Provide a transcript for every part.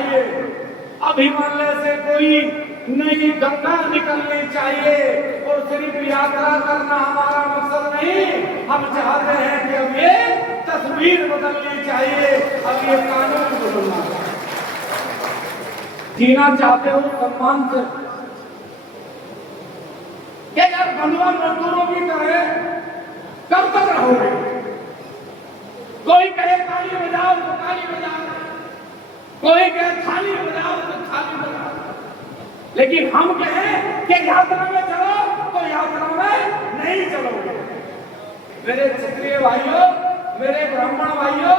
चाहिए। अब हिमालय से कोई नई गंगा निकलनी चाहिए और सिर्फ यात्रा करना हमारा मकसद नहीं। हम चाहते हैं कि अब ये तस्वीर बदलनी चाहिए, अब ये कानून बदलना चाहिए। जीना चाहते हो सम्मान से, क्या यार बंधुआ मजदूरों की तरह कब तक रहोगे? कोई कहे ताली बजाओ तो ताली बजाओ, कोई कहे थाली बजाओ तो थाली बजाओ, लेकिन हम कहें कि यात्रा में चलो तो यात्रा में नहीं चलोगे। मेरे क्षत्रिय भाइयों, मेरे ब्राह्मण भाइयों,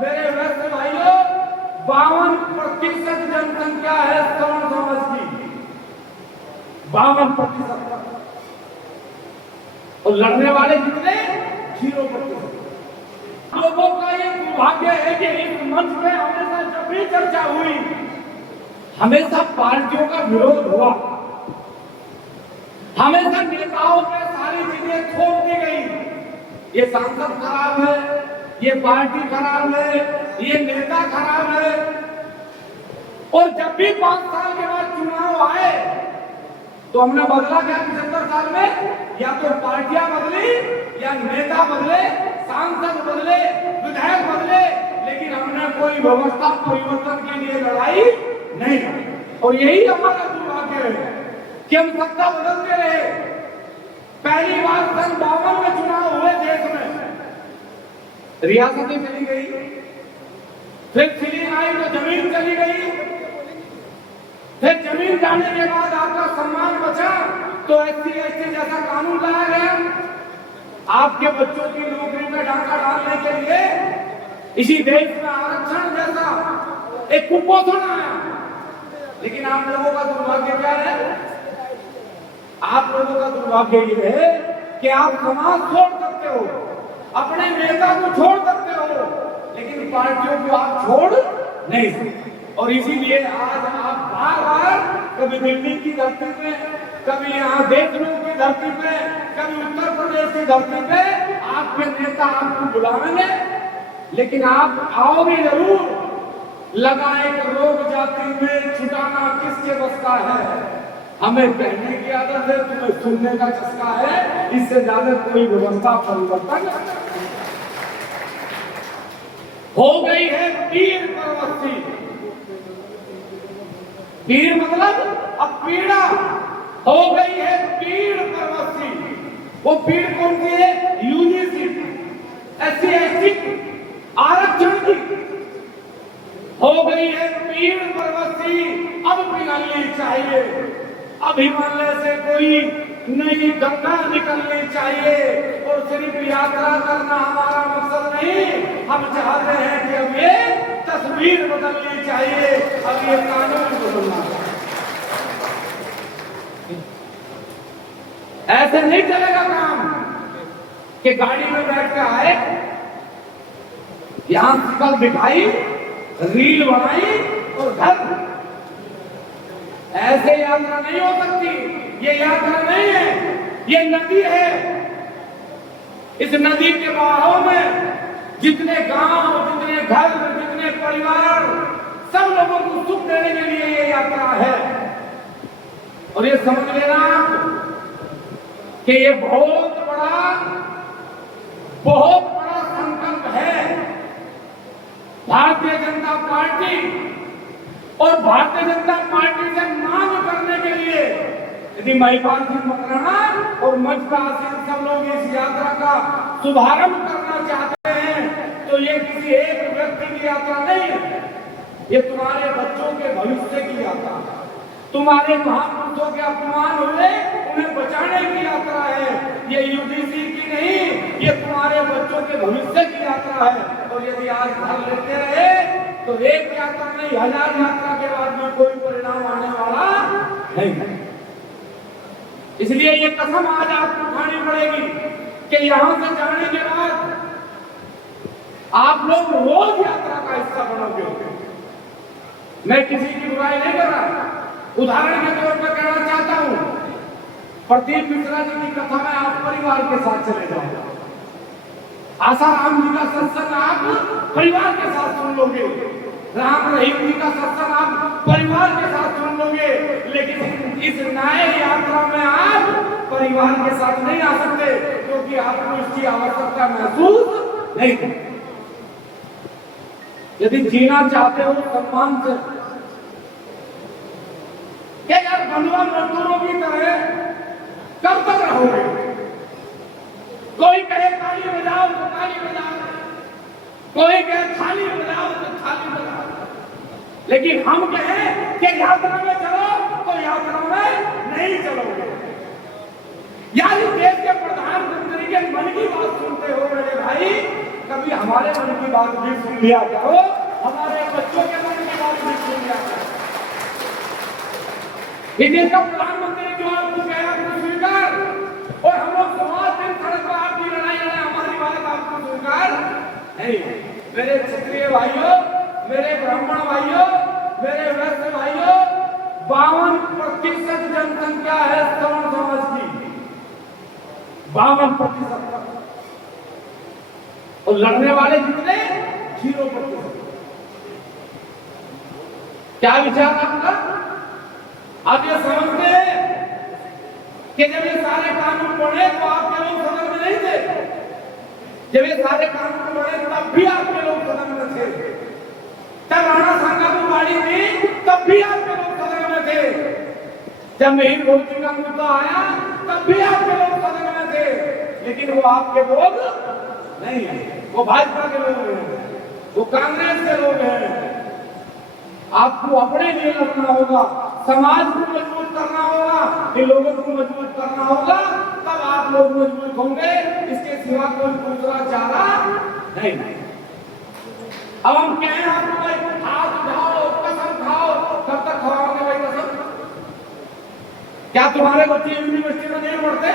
मेरे वैश्य भाइयों, 52% जनसंख्या है सवर्ण समाज की, 52%। और लड़ने वाले कितने? 0%। लोगों का ये दुर्भाग्य है कि इस मंच में हमेशा जब भी चर्चा हुई, हमेशा पार्टियों का विरोध हुआ, हमेशा नेताओं पे सारी चीजें थोप दी गई। ये सांसद खराब है, ये पार्टी खराब है, ये नेता खराब है। और जब भी 5 साल के बाद चुनाव आए तो हमने बदला क्या 75 साल में? या तो पार्टियां बदली, या नेता बदले, सांसद बदले, विधायक बदले, लेकिन हमने कोई व्यवस्था परिवर्तन के लिए लड़ाई नहीं लड़ी। और यही हमारा दुर्भाग्य है कि हम सत्ता बदलते रहे। पहली बार सन 52 में चुनाव हुए देश में, रियासतें चली गई, फिर फिल्म आई तो जमीन चली गई, फिर जमीन जाने के बाद आपका सम्मान बचा तो SC/ST जैसा कानून लाया गया। आपके बच्चों की नौकरी में डाका डालने के लिए इसी देश में आरक्षण जैसा एक कुपोषण आया। लेकिन आप लोगों का दुर्भाग्य क्या है? आप लोगों का दुर्भाग्य ये है कि आप समाज छोड़ सकते हो, अपने नेता को छोड़ सकते हो, लेकिन पार्टियों को आप छोड़ नहीं सकते। और इसीलिए आज आप बार-बार कभी दिल्ली की धरती पे, कभी यहाँ देशनों की धरती पे, कभी उत्तर प्रदेश की धरती पे आपके नेता आपको बुलाएंगे, लेकिन आप आओगे जरूर। लगाए रोग जाति में छुटाना किसके बस का है? हमें कहने की आदत है, तुम्हें सुनने का चस्का है। इससे ज्यादा कोई व्यवस्था परिवर्तन हो गई है पीड़ परवस्ती। पीड़ मतलब अब पीड़ा हो गई है पीड़ परवस्ती। वो पीड़ कौन सी है? UGC, SC/ST आरक्षण की हो गई है पीड़ परवस्ती। अब पिघलनी चाहिए, अब हिमालय से कोई नई गंगा निकलनी चाहिए और सिर्फ यात्रा करना हमारा मकसद नहीं। हम चाहते हैं कि अब ये तस्वीर बदलनी चाहिए, अब ये कानून बदलना चाहिए। ऐसे नहीं चलेगा काम कि गाड़ी में बैठ के आए, यहां शकल दिखाई, रील बनाई और घर। ऐसे यात्रा नहीं हो सकती। ये यात्रा नहीं है, ये नदी है। इस नदी के बहाव में जितने गांव, जितने घर, जितने परिवार, सब लोगों को सुख देने के लिए ये यात्रा है। और ये समझ लेना आप कि ये बहुत बड़ा संकल्प है। भारतीय जनता पार्टी और भारतीय जनता पार्टी से मांग करने के लिए यदि महिपाल सिंह मकराना और मंच का आसीन सब लोग इस यात्रा का शुभारंभ करना चाहते हैं तो ये किसी एक व्यक्ति की यात्रा नहीं है, ये तुम्हारे बच्चों के भविष्य की यात्रा है। तुम्हारे महापुरुषों के अपमान हुए उन्हें बचाने की यात्रा है। ये UGC की नहीं, ये तुम्हारे बच्चों के भविष्य की यात्रा है। और यदि आज घर लेते रहे तो एक यात्रा नहीं, 1000 यात्रा के बाद में कोई परिणाम आने वाला नहीं है। इसलिए ये कसम आज आपको खानी पड़ेगी कि यहां से जाने के बाद आप लोग रोज यात्रा का हिस्सा बनोगे। मैं किसी की बुराई नहीं कर रहा, उदाहरण के तौर पर कहना चाहता हूं, प्रदीप मिश्रा जी की कथा में आप परिवार के साथ चले जाओ, आसाराम जी का सत्संग आप परिवार के साथ सुन लोगे, राम रहीम जी का सत्संग आप परिवार के साथ सुन लोगे, लेकिन इस नए यात्रा में आप परिवार के साथ नहीं आ सकते, क्योंकि आपको इसकी आवश्यकता महसूस नहीं है। यदि जीना चाहते हो सम्मान से, क्या यार बंधुआ मजदूरों की तरह कब तक रहोगे? कोई कहे ताली बजाओ तो ताली बजाओ, कोई कहे थाली बजाओ तो थाली बजाओ, लेकिन हम कहें कि यात्रा में चलो तो यात्रा में नहीं चलोगे। यानी देश के प्रधानमंत्री के मन की बात सुनते हो मेरे भाई, कभी हमारे मन की बात भी सुन लिया करो, हमारे बच्चों के मन की बात भी सुन लिया करो। ये देश का प्रधानमंत्री जो आपको कहे आपको स्वीकार, और हम लोग समाज दिन सड़क पर आपकी लड़ाई लड़े, हमारी बात आपको स्वीकार नहीं। मेरे क्षत्रिय भाइयों, मेरे ब्राह्मण भाइयों, मेरे वैश्य भाइयों, 52% जनसंख्या है सवर्ण समाज की, 52%, और लड़ने वाले कितने? 0%। क्या विचार आपका? आप ये समझते हैं कि जब ये सारे कानून बने तो आपके लोग सदन में नहीं थे? जब ये सारे कानून बने तब भी आपके लोग सदन में थे? जब राणा सांगा को गाड़ी थी तब भी आपके लोग सदन में थे? जब मेहिर भोजी का मुद्दा आया तब भी आपके लोग सदन में थे? लेकिन वो आपके लोग नहीं है, वो भाजपा के लोग हैं, वो कांग्रेस के लोग हैं। आपको अपने लिए लड़ना होगा, समाज को मजबूत करना होगा, इन लोगों को मजबूत करना होगा, तब आप लोग मजबूत होंगे। इसके सिवा कोई दूसरा चारा नहीं। अब हम कहें आपको भाई हाथ उठाओ, कसम खाओ, कब तक खाओगे भाई कसम? क्या तुम्हारे बच्चे यूनिवर्सिटी में नहीं पढ़ते?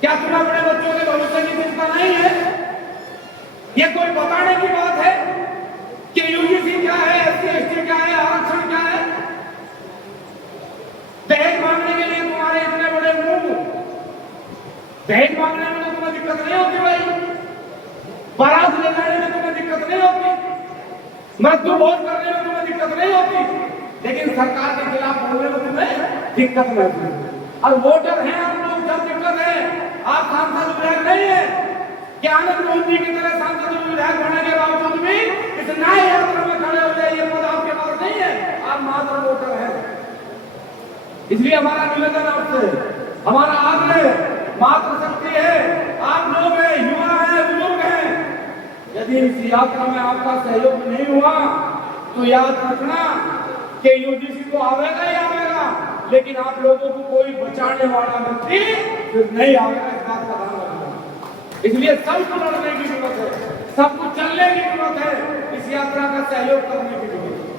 क्या तुम्हें अपने बच्चों के भविष्य की चिंता नहीं है? ये कोई बताने की बात है कि यूजीसी क्या है, एससी एसटी क्या है, आरक्षण क्या है? दहेज मांगने के लिए तुम्हारे इतने बड़े मुंह, दहेज मांगने में तो तुम्हें दिक्कत नहीं होती भाई, बारात ले जाने में तुम्हें दिक्कत नहीं होती, मृत्यु भोज करने में तुम्हें दिक्कत नहीं होती, लेकिन सरकार के खिलाफ बोलने में तुम्हें दिक्कत नहीं होती। और वोटर हैं हम लोग, जब दिक्कत है, आप सांसद विधायक नहीं है कि आनंद मोहन जी की तरह सांसद विधायक होने के बावजूद भी इस नए यात्रा में खड़े हो जाए, ये पद आपके पास नहीं है, आप मात्र वोटर हैं। इसलिए हमारा निवेदन आपसे, हमारा आग्रह मात्र शक्ति है, आप लोग हैं, युवा हैं, बुजुर्ग हैं, यदि इस यात्रा में आपका सहयोग नहीं हुआ तो याद रखना कि यूजीसी तो आवेगा ही आवेगा, लेकिन आप लोगों को कोई बचाने वाला व्यक्ति फिर नहीं आवेगा, इस बात का ध्यान रखना। इसलिए सबको लड़ने की जरूरत है, सबको चलने की जरूरत है, इस यात्रा का सहयोग करने की जरूरत है।